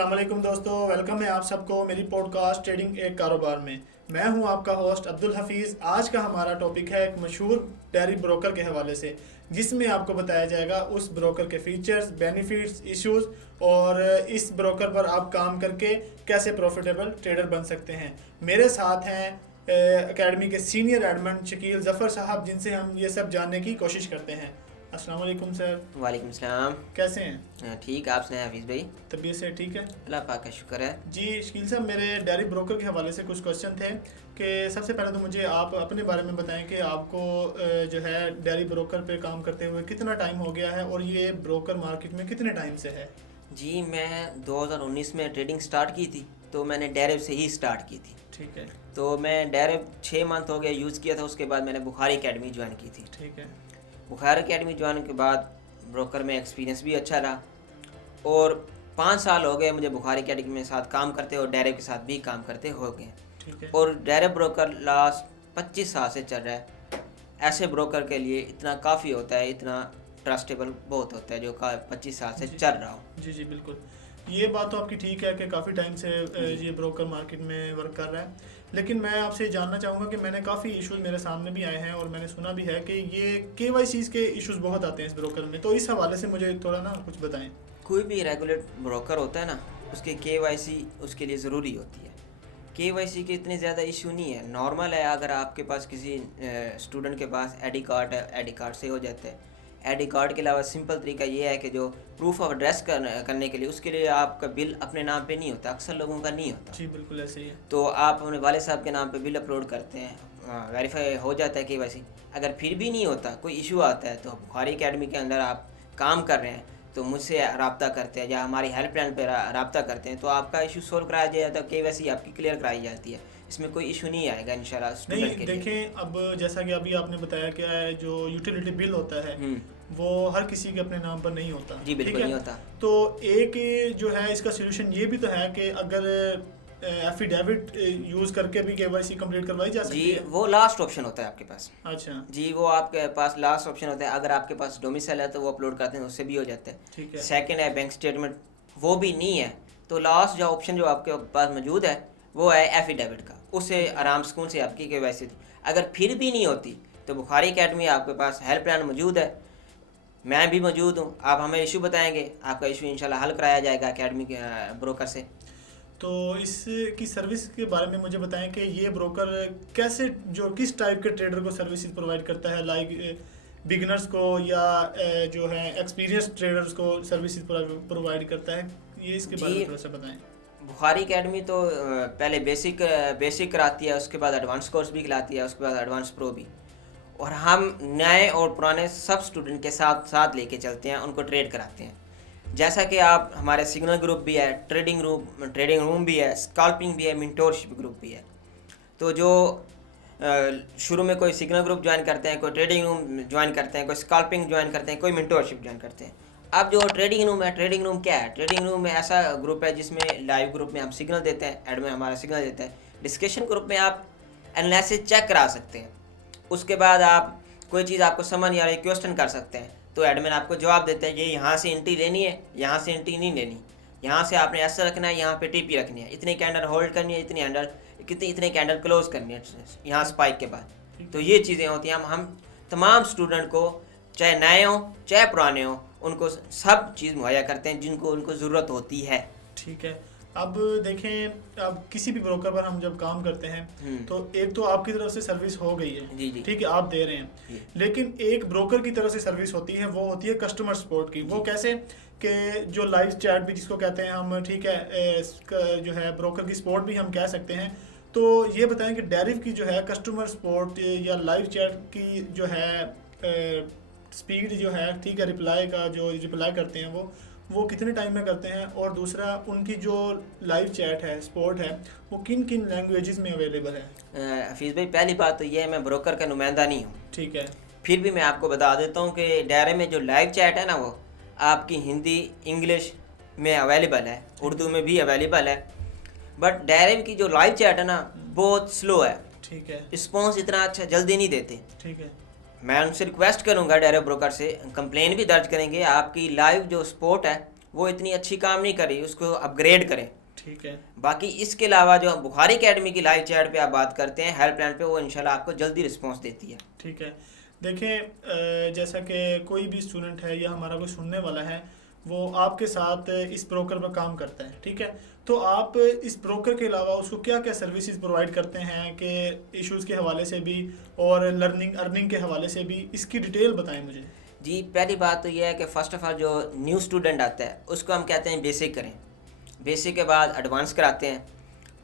अस्सलाम वालेकुम दोस्तों, वेलकम है आप सबको मेरी पॉडकास्ट ट्रेडिंग एक कारोबार में। मैं हूं आपका होस्ट अब्दुल हफीज़। आज का हमारा टॉपिक है एक मशहूर डेयरी ब्रोकर के हवाले से, जिसमें आपको बताया जाएगा उस ब्रोकर के फीचर्स, बेनिफिट्स, इश्यूज और इस ब्रोकर पर आप काम करके कैसे प्रॉफिटेबल ट्रेडर बन सकते हैं। मेरे साथ हैं एकेडमी के सीनियर एडमिन शकील ज़फ़र साहब, जिनसे हम ये सब जानने की कोशिश करते हैं। अस्सलाम वालेकुम सर। वालेकुम सलाम। कैसे हैं? ठीक, आप सुनाएं हफीज़ भाई? तबीयत से ठीक है? अल्लाह पाक का शुक्र है। जी शकील साहब, मेरे डेयरी ब्रोकर के हवाले से कुछ क्वेश्चन थे कि सबसे पहले तो मुझे आप अपने बारे में बताएं कि आपको जो है डेयरी ब्रोकर पे काम करते हुए कितना टाइम हो गया है और ये ब्रोकर मार्केट में कितने टाइम से है? जी, मैं 2019 में ट्रेडिंग स्टार्ट की थी, तो मैंने डेरिव से ही स्टार्ट की थी। ठीक है। तो मैं डेरिव 6 मंथ हो गया यूज़ किया था। उसके बाद मैंने बुखारी एकेडमी ज्वाइन की थी। ठीक है। बुखारी एकेडमी ज्वाइन के बाद ब्रोकर में एक्सपीरियंस भी अच्छा रहा और 5 साल हो गए मुझे बुखारी एकेडमी के साथ काम करते और डेरिव के साथ भी काम करते हो गए। ठीक है। और डेरिव ब्रोकर लास्ट 25 साल से चल रहा है। ऐसे ब्रोकर के लिए इतना काफ़ी होता है, इतना ट्रस्टेबल बहुत होता है जो 25 साल से चल रहा हो। जी जी बिल्कुल, ये बात तो आपकी ठीक है कि काफ़ी टाइम से ये ब्रोकर मार्केट में वर्क कर रहा है। लेकिन मैं आपसे जानना चाहूँगा कि मैंने काफ़ी इश्यूज मेरे सामने भी आए हैं और मैंने सुना भी है कि ये KYC के इश्यूज बहुत आते हैं इस ब्रोकर में, तो इस हवाले से मुझे थोड़ा ना कुछ बताएं। कोई भी रेगुलेट ब्रोकर होता है ना, उसके KYC उसके लिए ज़रूरी होती है। KYC के इतने ज़्यादा इशू नहीं है, नॉर्मल है। अगर आपके पास किसी स्टूडेंट के पास ID कार्ड है, ID कार्ड से हो जाता है। ID कार्ड के अलावा सिंपल तरीका ये है कि जो प्रूफ ऑफ एड्रेस करने के लिए, उसके लिए आपका बिल अपने नाम पे नहीं होता, अक्सर लोगों का नहीं होता। जी बिल्कुल ऐसे ही है। तो आप अपने वाले साहब के नाम पे बिल अपलोड करते हैं, वेरीफाई हो जाता है KYC। अगर फिर भी नहीं होता, कोई इशू आता है, तो बुखारी एकेडमी के अंदर आप काम कर रहे हैं तो मुझसे रब्ता करते हैं या हमारी हेल्पलाइन पर रब्ता करते हैं, तो आपका इशू सोल्व कराया जाता है, KYC आपकी क्लियर कराई जाती है। इसमें कोई इशू नहीं आएगा इंशाल्लाह स्टूडेंट के लिए। देखें, अब जैसा कि अभी आपने बताया कि जो यूटिलिटी बिल होता है वो हर किसी के अपने नाम पर नहीं होता। जी बिल्कुल नहीं होता। तो एक जो है इसका सोल्यूशन ये भी तो है कि अगर एफिडेविट यूज़ करके भी KYC कंप्लीट करवाई जा सकती जी, है। वो लास्ट ऑप्शन होता है आपके पास। अच्छा जी, वो आपके पास लास्ट ऑप्शन होता है। अगर आपके पास डोमिसाइल है तो वो अपलोड करते हैं, उससे भी हो जाता है। ठीक है। सेकंड है बैंक स्टेटमेंट, वो भी नहीं है तो लास्ट जो ऑप्शन जो आपके पास मौजूद है वो है एफिडेविट का। उससे आराम सुकून से आपकी KYC थी। अगर फिर भी नहीं होती तो बुखारी एकेडमी आपके पास हेल्पलाइन मौजूद है, मैं भी मौजूद हूँ। आप हमें इशू बताएंगे, आपका इशू इंशाल्लाह हल कराया जाएगा एकेडमी के ब्रोकर से। तो इसकी सर्विस के बारे में मुझे बताएं कि ये ब्रोकर कैसे, जो किस टाइप के ट्रेडर को सर्विसेज प्रोवाइड करता है, लाइक बिगिनर्स को या जो है एक्सपीरियंस ट्रेडर्स को सर्विसेज प्रोवाइड करता है, ये इसके बारे में थोड़ा सा बताएं। बुखारी एकेडमी तो पहले बेसिक कराती है, उसके बाद एडवांस कोर्स भी खिलाती है, उसके बाद एडवांस प्रो भी। और हम नए और पुराने सब स्टूडेंट के साथ साथ लेके चलते हैं, उनको ट्रेड कराते हैं। जैसा कि आप हमारे सिग्नल ग्रुप भी है, ट्रेडिंग रूम भी है, स्कैल्पिंग भी है, मेंटोरशिप ग्रुप भी है। तो जो शुरू में कोई सिग्नल ग्रुप ज्वाइन करते हैं, कोई ट्रेडिंग रूम ज्वाइन करते हैं, कोई स्कैल्पिंग ज्वाइन करते हैं, कोई मेंटोरशिप ज्वाइन करते हैं। अब जो ट्रेडिंग रूम है, ट्रेडिंग रूम क्या है? ट्रेडिंग रूम में ऐसा ग्रुप है जिसमें लाइव ग्रुप में हम सिग्नल देते हैं, एडमिन हमारा सिग्नल देता है। डिस्कशन ग्रुप में आप एनालिसिस चेक करा सकते हैं। उसके बाद आप कोई चीज़ आपको समझ नहीं आ रही, क्वेश्चन कर सकते हैं, तो एडमिन आपको जवाब देते हैं, ये यहाँ से एंट्री लेनी है, यहाँ से एंट्री नहीं लेनी, यहाँ से आपने ऐसा रखना है, यहाँ पे TP रखनी है, इतने कैंडल होल्ड करनी है, इतने कैंडल क्लोज करनी है यहाँ स्पाइक के बाद। तो ये चीज़ें होती हैं। हम तमाम स्टूडेंट को, चाहे नए हों चाहे पुराने हों, उनको सब चीज़ मुहैया करते हैं जिनको उनको ज़रूरत होती है। ठीक है। अब देखें, अब किसी भी ब्रोकर पर हम जब काम करते हैं तो एक तो आपकी तरफ से सर्विस हो गई है, जी जी, ठीक है, आप दे रहे हैं, लेकिन एक ब्रोकर की तरफ से सर्विस होती है, वो होती है कस्टमर सपोर्ट की। वो कैसे कि जो लाइव चैट भी जिसको कहते हैं हम, ठीक है, जो है ब्रोकर की सपोर्ट भी हम कह सकते हैं। तो ये बताएं कि डेरिव की जो है कस्टमर सपोर्ट या लाइव चैट की जो है स्पीड जो है, ठीक है, रिप्लाई का जो रिप्लाई करते हैं वो कितने टाइम में करते हैं, और दूसरा उनकी जो लाइव चैट है, सपोर्ट है, वो किन किन लैंग्वेजेस में अवेलेबल है? हफीज़ भाई, पहली बात तो ये है, मैं ब्रोकर का नुमाइंदा नहीं हूँ। ठीक है। फिर भी मैं आपको बता देता हूँ कि डेरे में जो लाइव चैट है ना, वो आपकी हिंदी इंग्लिश में अवेलेबल है, उर्दू में भी अवेलेबल है। बट डेरे की जो लाइव चैट है ना, बहुत स्लो है। ठीक है। रिस्पॉन्स इतना अच्छा जल्दी नहीं देते। ठीक है। मैं उनसे रिक्वेस्ट करूंगा, डायरेक्ट ब्रोकर से कंप्लेन भी दर्ज करेंगे, आपकी लाइव जो सपोर्ट है वो इतनी अच्छी काम नहीं कर रही, उसको अपग्रेड करें। ठीक है। बाकी इसके अलावा जो बुखारी एकेडमी की लाइव चैट पे आप बात करते हैं हेल्पलाइन पे, वो इंशाल्लाह आपको जल्दी रिस्पांस देती है। ठीक है। देखें जैसा कि कोई भी स्टूडेंट है या हमारा कोई सुनने वाला है, वो आपके साथ इस ब्रोकर पर काम करता है, ठीक है, तो आप इस ब्रोकर के अलावा उसको क्या क्या सर्विसेज प्रोवाइड करते हैं कि इश्यूज़ के हवाले से भी और अर्निंग के हवाले से भी, इसकी डिटेल बताएं मुझे। जी, पहली बात तो यह है कि फ़र्स्ट ऑफ़ ऑल जो न्यू स्टूडेंट आता है उसको हम कहते हैं बेसिक करें, बेसिक के बाद एडवांस कराते हैं,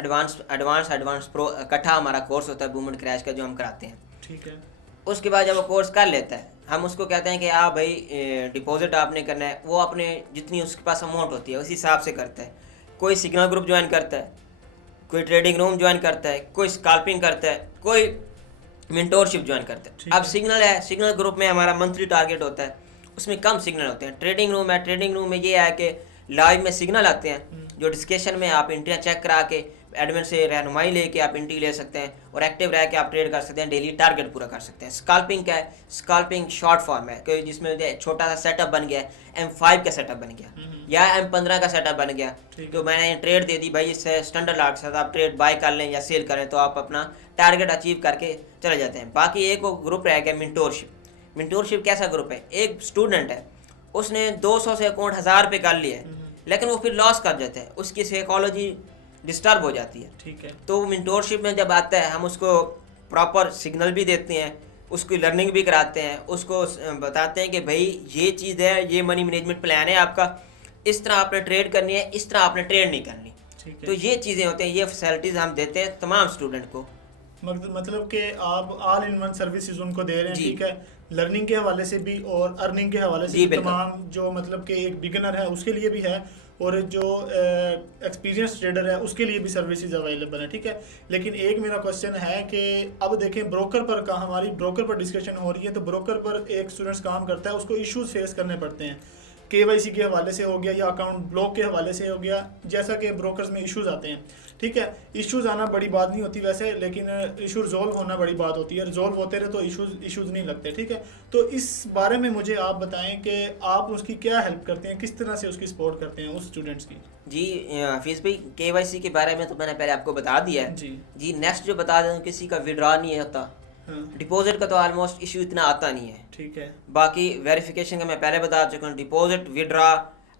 एडवांस प्रो इकट्ठा हमारा कोर्स होता है बूम एंड क्रैश का जो हम कराते हैं। ठीक है। उसके बाद जब वो कोर्स कर लेता है हम उसको कहते हैं कि आप भाई डिपॉजिट आपने करना है, वो अपने जितनी उसके पास अमाउंट होती है उसी हिसाब से करता है। कोई सिग्नल ग्रुप ज्वाइन करता है, कोई ट्रेडिंग रूम ज्वाइन करता है, कोई स्काल्पिंग करता है, कोई मेंटोरशिप ज्वाइन करता है। अब सिग्नल है, सिग्नल ग्रुप में हमारा मंथली टारगेट होता है, उसमें कम सिग्नल होते हैं। ट्रेडिंग रूम है, ट्रेडिंग रूम में ये है कि लाइव में सिग्नल आते हैं जो डिस्कशन में आप एंट्रियाँ चेक करा के एडमिन से रहनुमाई लेके आप एंट्री ले सकते हैं और एक्टिव रह के आप ट्रेड कर सकते हैं, डेली टारगेट पूरा कर सकते हैं। स्काल्पिंग क्या है? स्काल्पिंग शॉर्ट फॉर्म है कि जिसमें छोटा सा सेटअप बन गया, M5 का सेटअप बन गया या M15 का सेटअप बन गया, जो मैंने ट्रेड दे दी भाई, इससे स्टैंडर्ड लाट के साथ आप ट्रेड बाय कर लें या सेल करें तो आप अपना टारगेट अचीव करके चले जाते हैं। बाकी एक वो ग्रुप रह गया मेंटोरशिप। मेंटोरशिप कैसा ग्रुप है? एक स्टूडेंट है, उसने 200 से अकाउंट 1000 रुपये कर लिए है, लेकिन वो फिर लॉस कर जाता है, उसकी साइकोलॉजी डिस्टर्ब हो जाती है। ठीक है। तो मेंटोरशिप में जब आता है हम उसको प्रॉपर सिग्नल भी देते हैं, उसकी लर्निंग भी कराते हैं, उसको बताते हैं कि भाई ये चीज़ है, ये मनी मैनेजमेंट प्लान है आपका, इस तरह आपने ट्रेड करनी है, इस तरह आपने ट्रेड नहीं करनी। तो ये चीज़ें होती हैं, ये फैसिलिटीज़ हम देते हैं तमाम स्टूडेंट को। मतलब कि आप ऑल इन वन सर्विसेज उनको दे रहे हैं, ठीक है, लर्निंग के हवाले से भी और अर्निंग के हवाले से भी, तमाम जो मतलब कि एक बिगिनर है उसके लिए भी है और जो एक्सपीरियंस ट्रेडर है उसके लिए भी सर्विसेज अवेलेबल है, ठीक है। लेकिन एक मेरा क्वेश्चन है कि अब देखें ब्रोकर पर का हमारी ब्रोकर पर डिस्कशन हो रही है, तो ब्रोकर पर एक स्टूडेंट्स काम करता है, उसको इश्यूज फेस करने पड़ते हैं, KYC के हवाले से हो गया या अकाउंट ब्लॉक के हवाले से हो गया, जैसा कि ब्रोकर्स में इश्यूज आते हैं, ठीक है। इश्यूज आना बड़ी बात नहीं होती वैसे, लेकिन इशू रिजॉल्व होना बड़ी बात होती है, रिजॉल्व होते रहे तो इश्यूज नहीं लगते, ठीक है। तो इस बारे में मुझे आप बताएं कि आप उसकी क्या हेल्प करते हैं, किस तरह से उसकी सपोर्ट करते हैं उस स्टूडेंट्स की। जी हफीज़ भाई, KYC के बारे में तो मैंने पहले आपको बता दिया है। जी नेक्स्ट जो बता दें, किसी का विड्रॉ नहीं होता, डिपॉजिट का तो ऑलमोस्ट इशू इतना आता नहीं है, ठीक है। बाकी वेरिफिकेशन का मैं पहले बता चुका हूँ, डिपॉजिट विड्रॉ,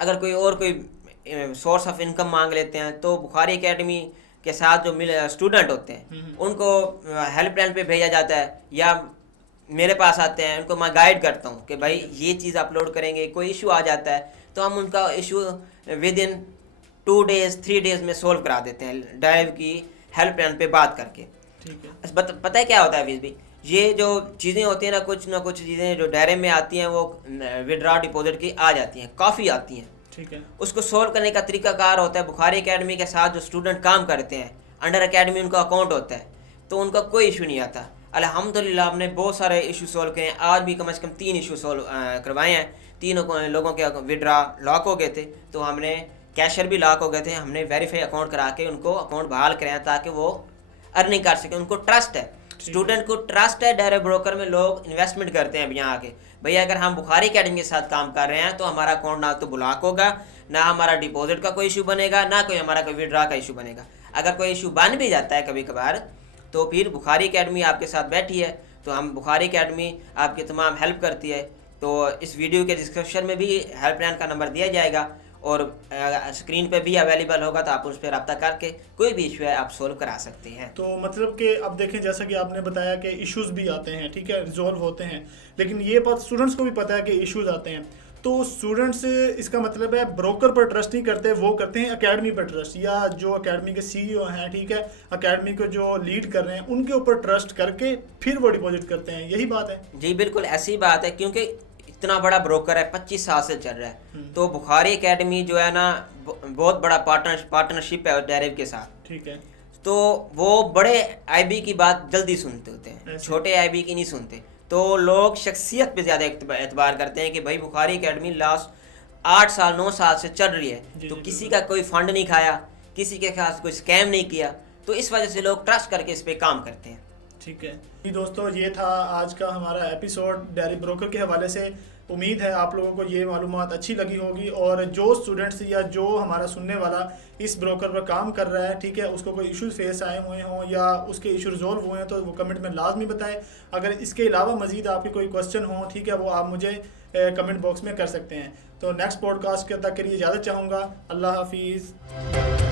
अगर कोई और कोई सोर्स ऑफ इनकम मांग लेते हैं तो बुखारी एकेडमी के साथ जो स्टूडेंट होते हैं उनको हेल्पलाइन पे भेजा जाता है या मेरे पास आते हैं, उनको मैं गाइड करता हूँ कि भाई ये चीज़ अपलोड करेंगे, कोई इशू आ जाता है तो हम उनका issue with in 2 days 3 days में सोल्व करा देते हैं डायरेक्ट की हेल्पलाइन पे बात करके, ठीक है। पता है क्या होता है अवीज़ भाई, ये जो चीज़ें होती हैं ना कुछ चीज़ें जो डायरे में आती हैं वो विड्रॉ डिपॉजिट की आ जाती हैं, काफ़ी आती हैं, ठीक है। उसको सोल्व करने का तरीकाकार होता है, बुखारी एकेडमी के साथ जो स्टूडेंट काम करते हैं, अंडर एकेडमी उनका अकाउंट होता है, तो उनका कोई इशू नहीं आता। अल्हम्दुलिल्लाह हमने बहुत सारे इशू सोल्व किए हैं, आज भी कम से कम 3 इशू सोल्व करवाए हैं। 3 लोगों के विड्रॉ लॉक हो गए थे, तो हमने कैशर भी लॉक हो गए थे, हमने वेरीफाई अकाउंट करा के उनको अकाउंट बहाल कराया ताकि वो अर्निंग कर सके। उनको ट्रस्ट है, स्टूडेंट को ट्रस्ट है, डायरेक्ट ब्रोकर में लोग इन्वेस्टमेंट करते हैं अब यहाँ आके, भैया अगर हम बुखारी एकेडमी के साथ काम कर रहे हैं तो हमारा अकाउंट ना तो ब्लॉक होगा, ना हमारा डिपॉजिट का कोई इशू बनेगा, ना कोई हमारा कोई विड्रॉ का इशू बनेगा। अगर कोई इशू बन भी जाता है कभी कभार तो फिर बुखारी एकेडमी आपके साथ बैठी है, तो हम बुखारी एकेडमी आपकी तमाम हेल्प करती है। तो इस वीडियो के डिस्क्रिप्शन में भी हेल्पलाइन का नंबर दिया जाएगा और स्क्रीन पे भी अवेलेबल होगा, तो आप उस पर रब्ता करके कोई भी इशू है आप सोल्व करा सकते हैं। तो मतलब कि अब देखें जैसा कि आपने बताया कि इश्यूज भी आते हैं, ठीक है, रिजॉल्व होते हैं, लेकिन ये बात स्टूडेंट्स को भी पता है कि इश्यूज आते हैं, तो स्टूडेंट्स इसका मतलब है ब्रोकर पर ट्रस्ट नहीं करते, वो करते हैं एकेडमी पर ट्रस्ट, या जो एकेडमी के CEO हैं, ठीक है, एकेडमी को जो लीड कर रहे हैं उनके ऊपर ट्रस्ट करके फिर वो डिपॉजिट करते हैं, यही बात है। जी बिल्कुल ऐसी बात है, क्योंकि इतना बड़ा ब्रोकर है, 25 साल से चल रहा है, तो बुखारी एकेडमी जो है ना बहुत बड़ा पार्टनरशिप है डेरिव के साथ, ठीक है। तो वो बड़े IB की बात जल्दी सुनते होते हैं, छोटे IB की नहीं सुनते, तो लोग शख्सियत पे ज़्यादा एतबार करते हैं कि भाई बुखारी एकेडमी लास्ट 8 साल 9 साल से चल रही है, तो किसी का कोई फंड नहीं खाया, किसी के साथ कोई स्कैम नहीं किया, तो इस वजह से लोग ट्रस्ट करके इस पर काम करते हैं। ठीक है दोस्तों, ये था आज का हमारा एपिसोड डेरिव ब्रोकर के हवाले से। उम्मीद है आप लोगों को ये मालूमात अच्छी लगी होगी, और जो स्टूडेंट्स या जो हमारा सुनने वाला इस ब्रोकर पर काम कर रहा है, ठीक है, उसको कोई इश्यूज फेस आए हुए हों या उसके इशू रिजॉल्व हुए हैं तो वो कमेंट में लाजमी बताएं। अगर इसके अलावा मजीद आपके कोई क्वेश्चन हो, ठीक है, वो आप मुझे कमेंट बॉक्स में कर सकते हैं। तो नेक्स्ट पॉडकास्ट के तक के लिए इजाज़त चाहूँगा। अल्लाह हाफिज़।